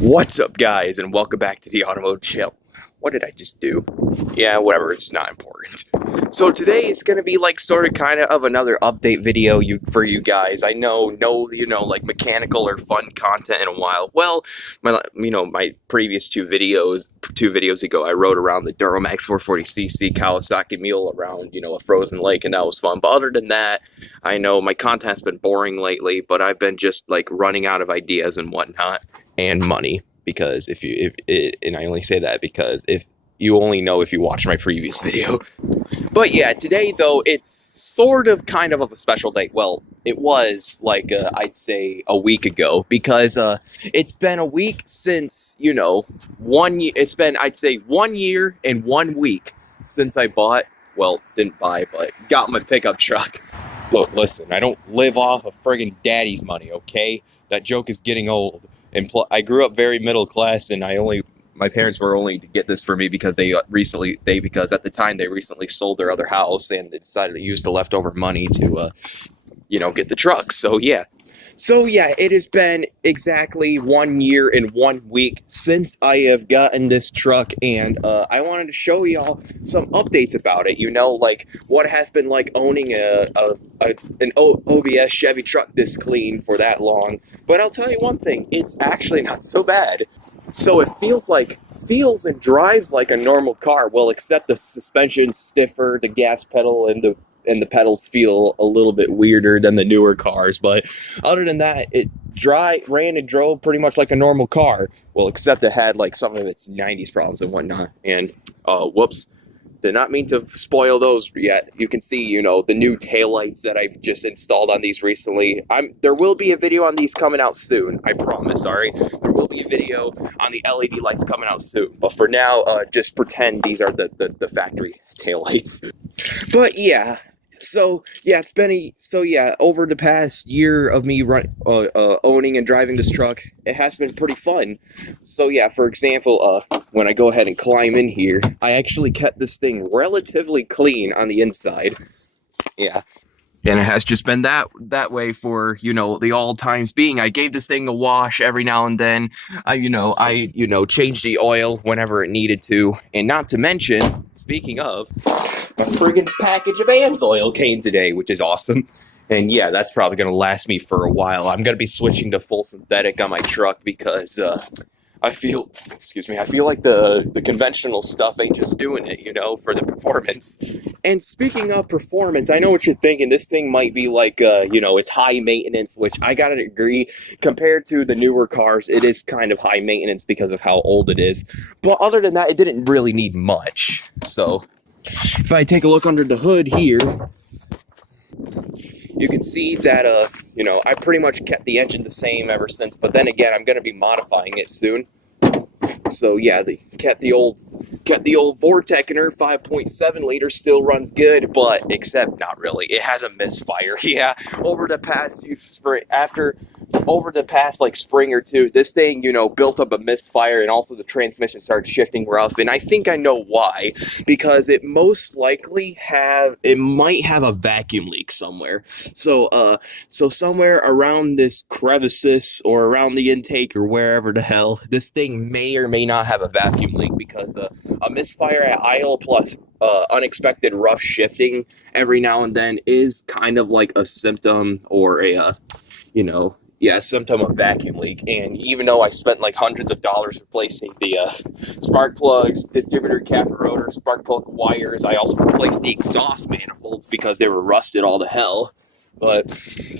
What's up, guys, and welcome back to the Automotive Chill. What did I just do? Yeah, whatever, it's not important. So today it's going to be like sort of kind of another update video for you guys. I know, like mechanical or fun content in a while. Well, my previous two videos ago, I rode around the Duramax 440cc Kawasaki Mule around, a frozen lake, and that was fun. But other than that, I know my content's been boring lately, but I've been just like running out of ideas and whatnot. And money, because and I only say that because if you only know if you watch my previous video. But yeah, today though, it's sort of kind of a special day. Well, it was like I'd say a week ago, because it's been a week since it's been I'd say 1 year and 1 week since I didn't buy, but got my pickup truck. Look, listen, I don't live off of friggin' daddy's money, okay? That joke is getting old. And I grew up very middle class, and my parents were only to get this for me because because at the time they recently sold their other house, and they decided to use the leftover money to, get the truck. So yeah, it has been exactly 1 year and 1 week since I have gotten this truck, and I wanted to show y'all some updates about it. Like what has been like owning an OBS Chevy truck this clean for that long. But I'll tell you one thing, it's actually not so bad. So it feels and drives like a normal car. Well, except the suspension's stiffer, the gas pedal and the pedals feel a little bit weirder than the newer cars. But other than that, it ran and drove pretty much like a normal car. Well, except it had like some of its 90s problems and whatnot. And whoops, did not mean to spoil those yet. You can see, the new taillights that I've just installed on these recently. There will be a video on these coming out soon, I promise, alright? There will be a video on the LED lights coming out soon. But for now, just pretend these are the factory taillights. But yeah. So yeah, over the past year of me owning and driving this truck, it has been pretty fun. So yeah, for example, when I go ahead and climb in here, I actually kept this thing relatively clean on the inside. Yeah. And it has just been that way for, the all times being. I gave this thing a wash every now and then. I changed the oil whenever it needed to. And not to mention, speaking of, a friggin' package of AMSOIL came today, which is awesome. And yeah, that's probably going to last me for a while. I'm going to be switching to full synthetic on my truck because I feel like the conventional stuff ain't just doing it, for the performance. And speaking of performance, I know what you're thinking. This thing might be like, it's high maintenance, which I gotta agree. Compared to the newer cars, it is kind of high maintenance because of how old it is. But other than that, it didn't really need much. So if I take a look under the hood here, you can see that, I pretty much kept the engine the same ever since, but then again, I'm going to be modifying it soon. So yeah, they kept the old Vortex-er 5.7 liter, still runs good, but except not really. It has a misfire. Yeah, over the past spring or two, this thing, built up a misfire, and also the transmission started shifting rough. And I think I know why, because it most likely might have a vacuum leak somewhere. So somewhere around this crevices or around the intake or wherever the hell, this thing may or may not have a vacuum leak, because a misfire at idle plus unexpected rough shifting every now and then is kind of like a symptom or symptom of vacuum leak. And even though I spent like hundreds of dollars replacing the spark plugs, distributor cap rotor, spark plug wires, I also replaced the exhaust manifolds because they were rusted all to hell. But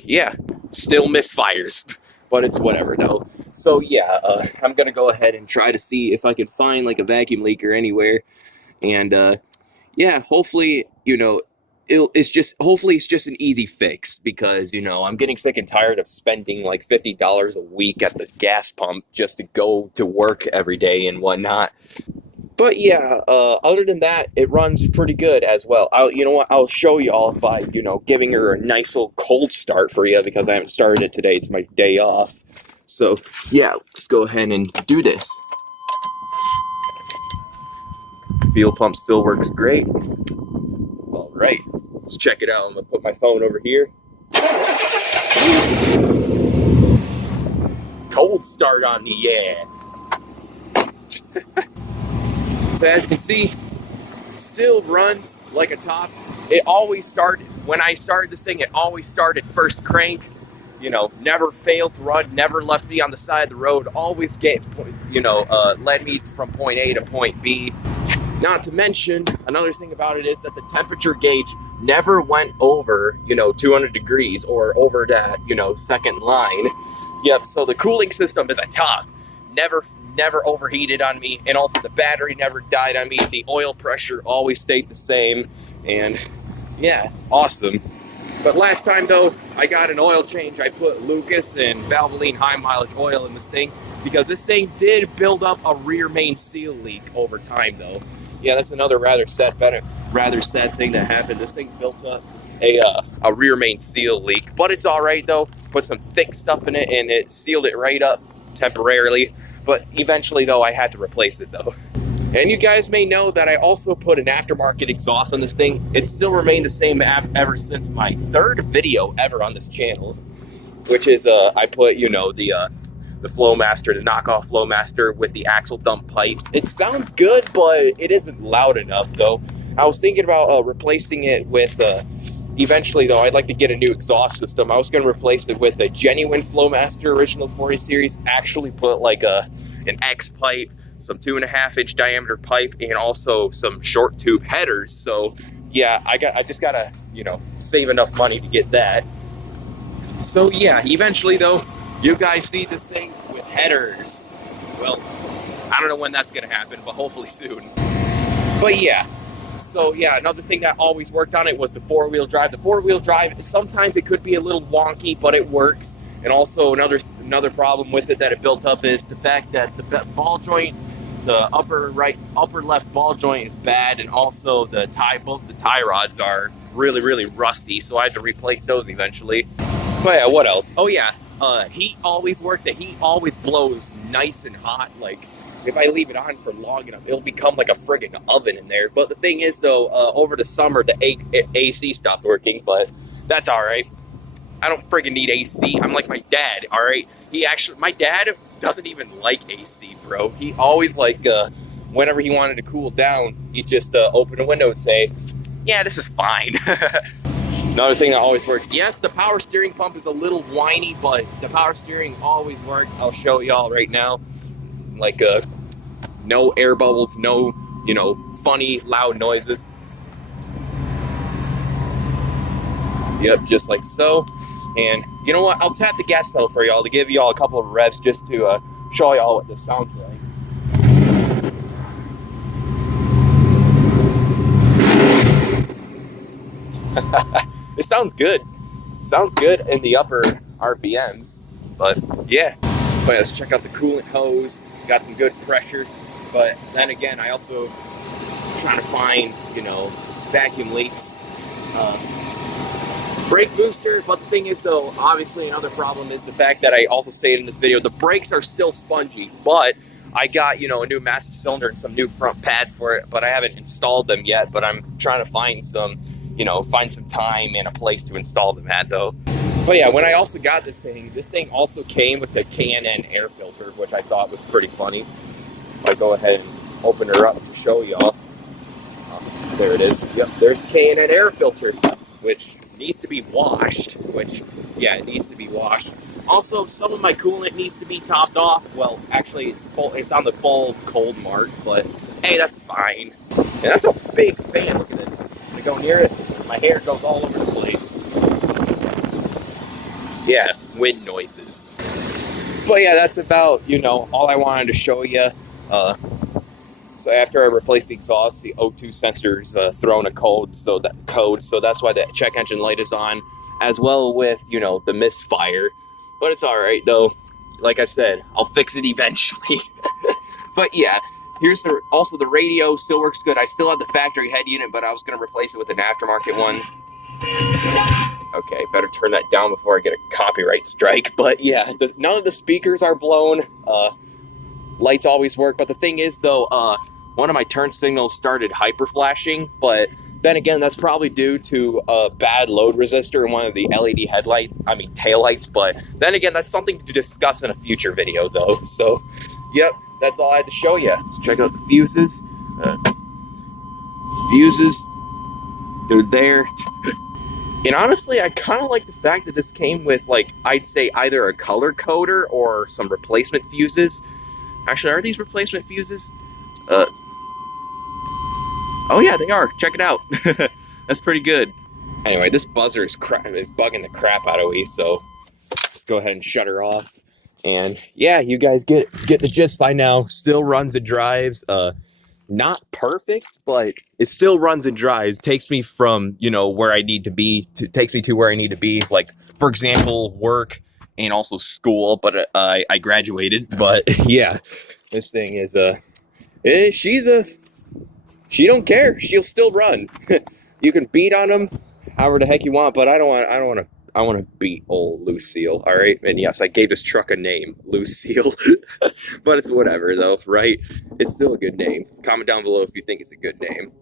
yeah, still misfires. But it's whatever though. So yeah, I'm gonna go ahead and try to see if I can find like a vacuum leaker anywhere. And yeah, hopefully, it's just an easy fix, because I'm getting sick and tired of spending like $50 a week at the gas pump just to go to work every day and whatnot. But yeah, other than that, it runs pretty good as well. I'll show y'all by giving her a nice little cold start for you, because I haven't started it today. It's my day off. So yeah, let's go ahead and do this. Fuel pump still works great. All right, let's check it out. I'm gonna put my phone over here. Cold start on the, yeah. So as you can see, still runs like a top. It always started, when I started this thing, it always started first crank. You know, never failed to run, never left me on the side of the road, always led me from point A to point B. Not to mention, another thing about it is that the temperature gauge never went over, 200 degrees or over that, second line. Yep, so the cooling system is a top. Never overheated on me, and also the battery never died on me. The oil pressure always stayed the same, and yeah, it's awesome. But last time though, I got an oil change. I put Lucas and Valvoline high mileage oil in this thing because this thing did build up a rear main seal leak over time though. Yeah, that's another rather sad thing that happened. This thing built up a rear main seal leak, but it's all right though. Put some thick stuff in it and it sealed it right up temporarily. But eventually though, I had to replace it though. And you guys may know that I also put an aftermarket exhaust on this thing. It still remained the same ever since my third video ever on this channel, which is I put, the Flowmaster, the knockoff Flowmaster with the axle dump pipes. It sounds good, but it isn't loud enough though. I was thinking about replacing it with, eventually though, I'd like to get a new exhaust system. I was going to replace it with a genuine Flowmaster original 40 series, actually put like an X pipe, some 2.5-inch diameter pipe, and also some short tube headers. So yeah, I just gotta, save enough money to get that. So yeah, eventually though, you guys see this thing with headers. Well, I don't know when that's gonna happen, but hopefully soon. But yeah, so yeah, another thing that always worked on it was the four-wheel drive. The four-wheel drive, sometimes it could be a little wonky, but it works. And also another problem with it that it built up is the fact that the ball joint, the upper left ball joint is bad, and also both the tie rods are really rusty, so I had to replace those eventually. But yeah, what else? Oh yeah, heat always worked. The heat always blows nice and hot. Like if I leave it on for long enough, it'll become like a friggin' oven in there. But the thing is though, over the summer the AC stopped working, but that's all right. I don't friggin' need AC. I'm like my dad, all right? My dad doesn't even like AC, bro. He always whenever he wanted to cool down, he'd just open a window and say, yeah, this is fine. Another thing that always worked. Yes, the power steering pump is a little whiny, but the power steering always worked. I'll show y'all right now. Like, no air bubbles, no, funny, loud noises. Yep, just like so. And you know what? I'll tap the gas pedal for y'all to give y'all a couple of revs just to show y'all what this sounds like. It sounds good. Sounds good in the upper RPMs. But yeah. But let's check out the coolant hose. Got some good pressure. But then again, I also trying to find, vacuum leaks. Brake booster, but the thing is though, obviously another problem is the fact that I also say it in this video, the brakes are still spongy, but I got, a new master cylinder and some new front pad for it, but I haven't installed them yet, but I'm trying to find some, find some time and a place to install them at though. But yeah, when I also got this thing also came with the K&N air filter, which I thought was pretty funny. I'll go ahead and open her up to show y'all. There it is. Yep, there's K&N air filter, which needs to be washed, yeah, it needs to be washed. Also, some of my coolant needs to be topped off. Well, actually, it's on the full cold mark, but hey, that's fine. And that's a big fan. Look at this. When I go near it, my hair goes all over the place. Yeah, wind noises. But yeah, that's about, all I wanted to show you. So after I replaced the exhaust, the O2 sensor's thrown a code, so that's why the check engine light is on, as well with, the misfire. But it's all right, though. Like I said, I'll fix it eventually. But yeah, here's also the radio still works good. I still have the factory head unit, but I was going to replace it with an aftermarket one. Okay, better turn that down before I get a copyright strike. But yeah, none of the speakers are blown. Lights always work, but the thing is though, one of my turn signals started hyper flashing, but then again, that's probably due to a bad load resistor in one of the LED taillights, but then again, that's something to discuss in a future video though. So, yep, that's all I had to show you. Let's check out the fuses. Fuses, they're there. And honestly, I kind of like the fact that this came with, like, I'd say either a color coder or some replacement fuses. Actually, are these replacement fuses? Oh yeah, they are. Check it out. That's pretty good. Anyway, this buzzer is bugging the crap out of me, so just go ahead and shut her off. And yeah, you guys get the gist by now. Still runs and drives. Not perfect, but it still runs and drives. Takes me from, you know, where I need to be takes me to where I need to be. Like, for example, work and also school. But I graduated. But yeah, this thing is she don't care. She'll still run. You can beat on them however the heck you want, but I want to beat old Lucille, all right? And yes, I gave this truck a name, Lucille. But it's whatever, though, right? It's still a good name. Comment down below if you think it's a good name.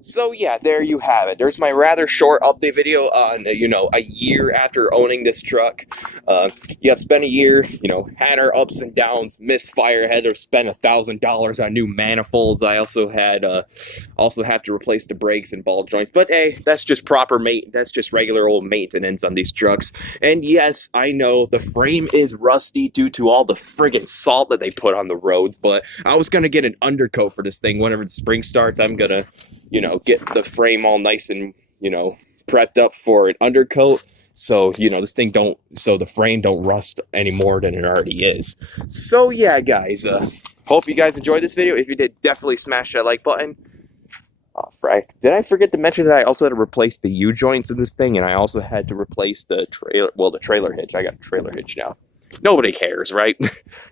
So yeah, there you have it. There's my rather short update video on, you know, a year after owning this truck. Yeah, it's been a year, you know, had our ups and downs, misfire, had to spend $1,000 on new manifolds. I also had, have to replace the brakes and ball joints. But hey, that's just that's just regular old maintenance on these trucks. And yes, I know the frame is rusty due to all the friggin' salt that they put on the roads, but I was gonna get an undercoat for this thing. Whenever the spring starts, I'm gonna, you know, get the frame all nice and, you know, prepped up for an undercoat. So, you know, so the frame don't rust any more than it already is. So yeah, guys, hope you guys enjoyed this video. If you did, definitely smash that like button. Oh, frick. Did I forget to mention that I also had to replace the U-joints in this thing, and I also had to replace the trailer hitch. I got a trailer hitch now. Nobody cares, right?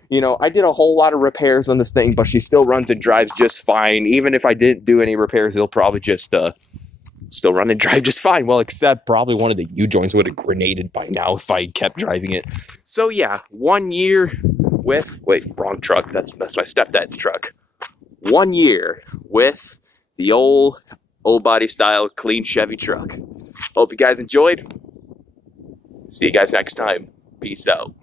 You know, I did a whole lot of repairs on this thing, but she still runs and drives just fine. Even if I didn't do any repairs, it'll probably just still run and drive just fine. Well, except probably one of the U-joints would have grenaded by now if I kept driving it. So yeah, 1 year with, wait, wrong truck. That's my stepdad's truck. 1 year with the old body style clean Chevy truck. Hope you guys enjoyed. See you guys next time. Peace out.